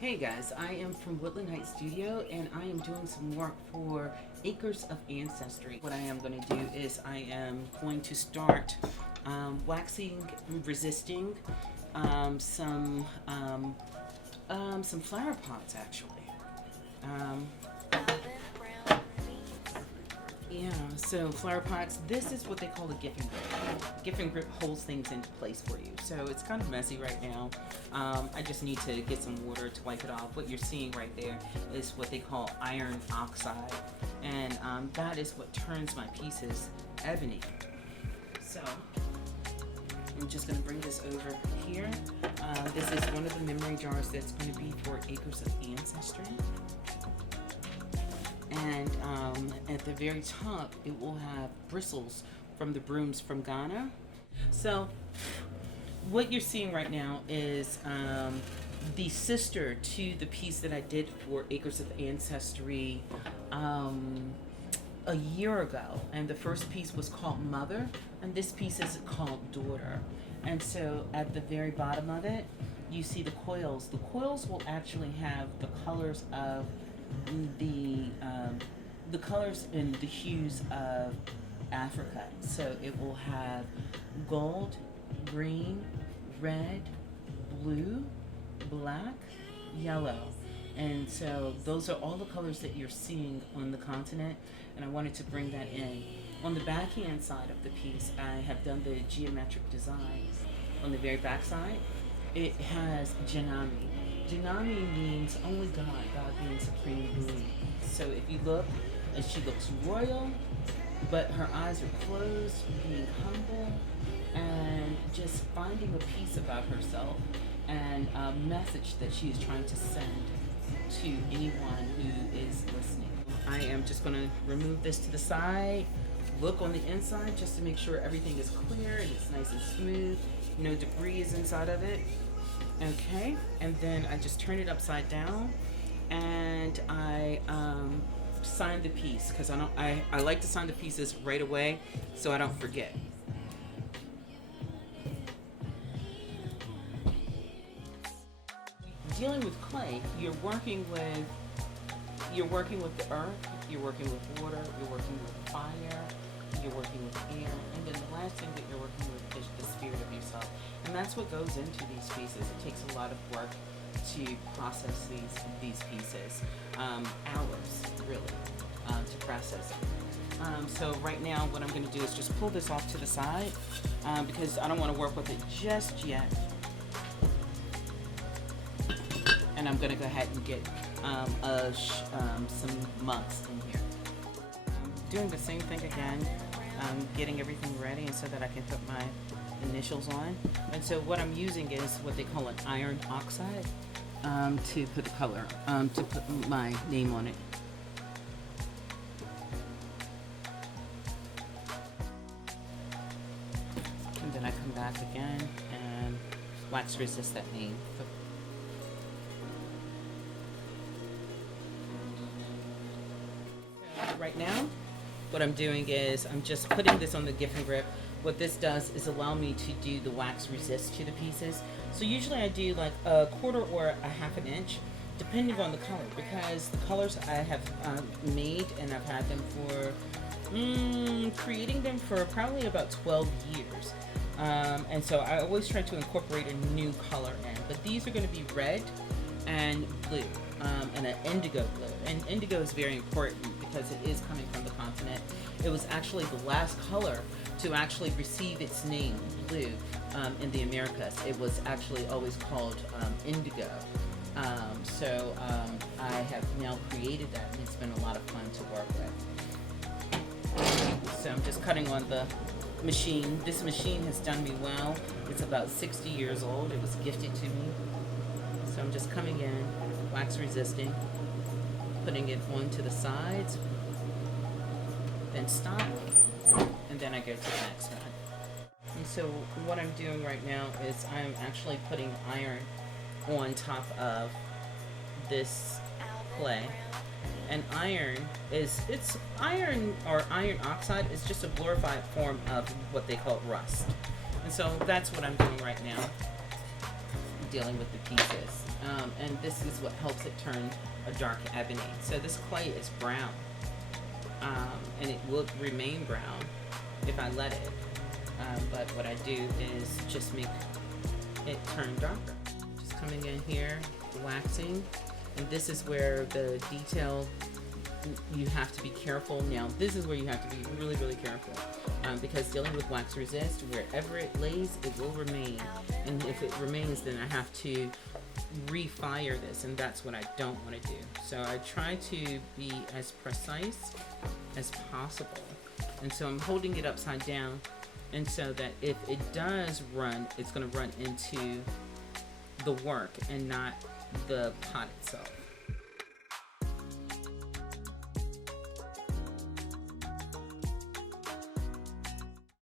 Hey guys, I am from Woodland Heights Studio and I am doing some work for Acres of Ancestry. What I am going to do is I am going to start waxing, resisting some flower pots actually. Yeah, so flower pots, this is what they call a gift and grip. Gift and grip holds things into place for you. So it's kind of messy right now. I just need to get some water to wipe it off. What you're seeing right there is what they call iron oxide. And that is what turns my pieces ebony. So I'm just going to bring this over here. This is one of the memory jars that's going to be for Acres of Ancestry. And at the very top, it will have bristles from the brooms from Ghana. So what you're seeing right now is the sister to the piece that I did for Acres of Ancestry a year ago. And the first piece was called Mother, and this piece is called Daughter. And so at the very bottom of it, you see the coils. The coils will actually have the colors of the colors and the hues of Africa. So it will have gold, green, red, blue, black, yellow. And so those are all the colors that you're seeing on the continent, and I wanted to bring that in. On the backhand side of the piece, I have done the geometric design. On the very back side, it has Janami. Janami means only God, God being supreme being. So if you look, and she looks royal, but her eyes are closed, being humble, and just finding a piece about herself and a message that she is trying to send to anyone who is listening. I am just going to remove this to the side, look on the inside just to make sure everything is clear and it's nice and smooth, no debris is inside of it. Okay, and then I just turn it upside down and I sign the piece because I like to sign the pieces right away so I don't forget. Dealing with clay, you're working with the earth, you're working with water, you're working with fire, you're working with air, and then the last thing that you're working with is the spirit of yourself. And that's what goes into these pieces. It takes a lot of work to process these pieces, hours really, to process it. So right now what I'm going to do is just pull this off to the side because I don't want to work with it just yet. And I'm going to go ahead and get some mugs in here. Doing the same thing again, getting everything ready and so that I can put my initials on. And so what I'm using is what they call an iron oxide to put the color, to put my name on it. And then I come back again and wax resist that name. Right now, what I'm doing is I'm just putting this on the gift and grip. What this does is allow me to do the wax resist to the pieces. So usually I do like a quarter or a half an inch, depending on the color, because the colors I have made and I've had them for creating them for probably about 12 years. And so I always try to incorporate a new color in. But these are going to be red and blue, and an indigo blue. And indigo is very important because it is coming from the continent. It was actually the last color to actually receive its name, blue, in the Americas. It was actually always called indigo. So I have now created that, and it's been a lot of fun to work with. So I'm just cutting on the machine. This machine has done me well. It's about 60 years old. It was gifted to me. So I'm just coming in, wax resisting, putting it onto the sides, then stop, and then I go to the next one. And so what I'm doing right now is I'm actually putting iron on top of this clay. And iron or iron oxide is just a glorified form of what they call rust. And so that's what I'm doing right now. dealing with the pieces. And this is what helps it turn a dark ebony. So this clay is brown, and it will remain brown if I let it. But what I do is just make it turn darker. Just coming in here, waxing, and this is where the detail, you have to be careful. Now this is where you have to be really, really careful, because dealing with wax resist, wherever it lays, it will remain, and if it remains, then I have to refire this, and that's what I don't want to do. So I try to be as precise as possible, and so I'm holding it upside down, and so that if it does run, it's going to run into the work and not the pot itself.